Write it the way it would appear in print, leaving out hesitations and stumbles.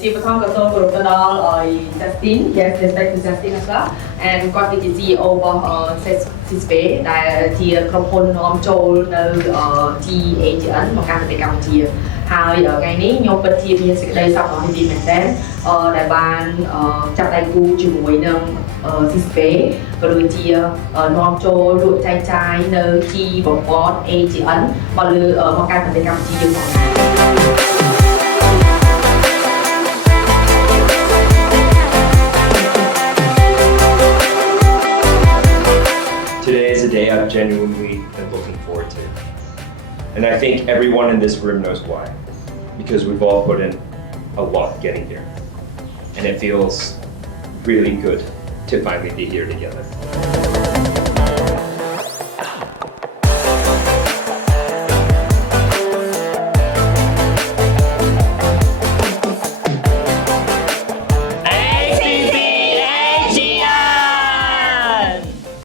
ជាបឋមក៏សូមគោរពទៅដល់Justin yes respect to Justin as well and គាត់គឺជា CEO របស់ Cisbay ដែលជាក្រុមហ៊ុននាំចូលនៅ GAGN មកកាន់ប្រទេសកម្ពុជាហើយថ្ងៃនេះខ្ញុំពិតជាមានសេចក្តីសប្បុរសរីករាយមែនទែនដែលបានចាប់ដៃគូជាមួយនឹង Cisbay ក៏ដូចជានាំចូលលក់ចែកចាយនៅ G បំពត AGN មកលើមកកាន់ប្រទេសកម្ពុជាយើងផងដែរ Today is a day I've genuinely been looking forward to. And I think everyone in this room knows why. Because we've all put in a lot getting here. And it feels really good to finally be here together.